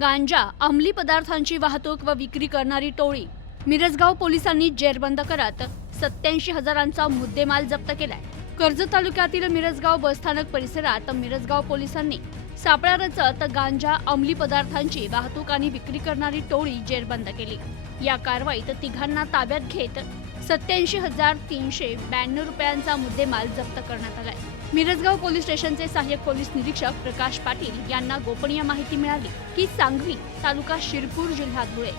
गांजा अंमली पदार्थांची वाहतूक व विक्री करणारी टोळी. मिरजगाव पोलिसांनी जेरबंद करत सत्याऐंशी हजारांचा मुद्देमाल जप्त केलाय. कर्जत तालुक्यातील मिरजगाव बसस्थानक परिसरात मिरजगाव पोलिसांनी सापळा रचत गांजा अंमली पदार्थांची वाहतूक आणि विक्री करणारी टोळी जेरबंद केली. या कारवाईत तिघांना ताब्यात घेत सत्याऐंशी हजार तीनशे ब्याण्णव रुपयांचा मुद्देमाल जप्त करण्यात आलाय. मिरजगाव पोलीस स्टेशनचे सहाय्यक पोलीस निरीक्षक प्रकाश पाटील यांना गोपनीय माहिती मिळाली की सांगवी तालुका शिरपूर जिल्हा धुळे.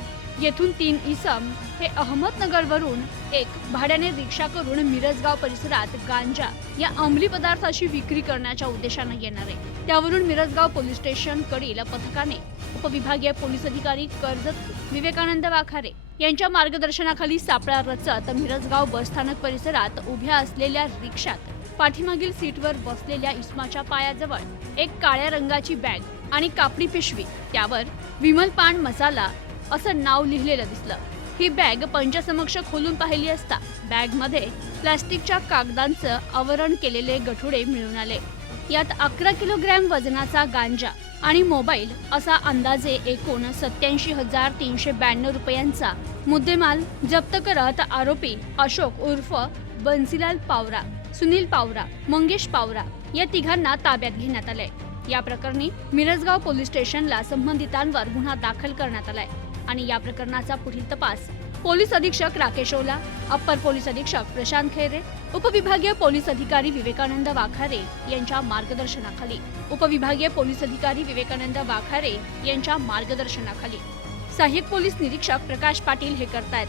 येथून तीन इसम हे अहमदनगरवरून एक भाड्याने रिक्षा करून मिरजगाव परिसरात गांजा या अंमली पदार्थाची विक्री करण्याच्या उद्देशानं येणार आहे. त्यावरून मिरजगाव पोलीस स्टेशन कडील पथकाने उपविभागीय पोलीस अधिकारी कर्जत विवेकानंद वाखारे यांच्या मार्गदर्शनाखाली सापळा रचत मिरजगाव बसस्थानक परिसरात उभ्या असलेल्या रिक्षात पाठीमागील सीटवर बसलेल्या इस्माच्या पायाजवळ एक काळ्या रंगाची बॅग आणि कापडी पिशवी त्यावर विमल पान मसाला असं नाव लिहिलेलं दिसलं. ही बॅग पंचासमक्ष खोलून पाहिली असता बॅगमध्ये प्लास्टिकच्या कागदांचं आवरण केलेले गठुडे मिळून आले. यात अकरा किलोग्रॅम वजनाचा गांजा आणि मोबाईल असा अंदाजे एकूण सत्याऐंशी हजार तीनशे ब्याण्णव रुपयांचा मुद्देमाल जप्त करत आरोपी अशोक उर्फ बन्सीलाल पावरा सुनील पावरा मंगेश पावरा या तिघांना ताब्यात घेण्यात आलंय. या प्रकरणी मिरजगाव पोलीस स्टेशनला संबंधितांवर गुन्हा दाखल करण्यात आलाय आणि या प्रकरणाचा पुढील तपास पोलीस अधीक्षक राकेश ओला अप्पर पोलीस अधीक्षक प्रशांत खैरे उपविभागीय पोलीस अधिकारी विवेकानंद वाखारे यांच्या मार्गदर्शनाखाली. उपविभागीय पोलीस अधिकारी विवेकानंद वाखारे यांच्या मार्गदर्शनाखाली. सहाय्यक पोलीस निरीक्षक प्रकाश पाटील हे करतायत.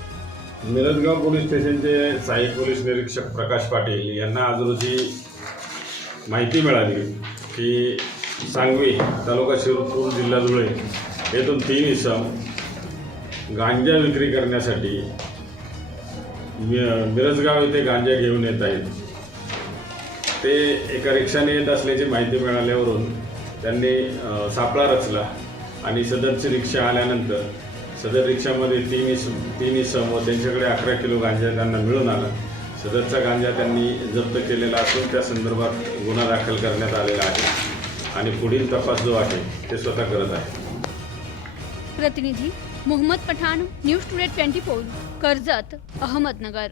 मिरजगाव पोलीस स्टेशनचे सहाय्यक पोलीस निरीक्षक प्रकाश पाटील यांना आज रोजी माहिती मिळाली की सांगवी तालुका शिरपूर जिल्हा धुळे येथून तीन इसम गांजा विक्री करण्यासाठी मि- मिरजगाव येथे गांजा घेऊन येत आहेत. ते एका रिक्षाने येत असल्याची माहिती मिळाल्यावरून त्यांनी सापळा रचला आणि सदरची रिक्षा आल्यानंतर सदर रिक्षामध्ये तीन इस तीन इसम व त्यांच्याकडे अकरा किलो गांजा त्यांना मिळून आला. सदरचा गांजा त्यांनी जप्त केलेला असून त्या संदर्भात गुन्हा दाखल करण्यात आलेला आहे आणि पुढील तपास जो आहे ते स्वतः करत आहे. प्रतिनिधी Mohammad Pathan news today twenty four Karjat Ahmednagar.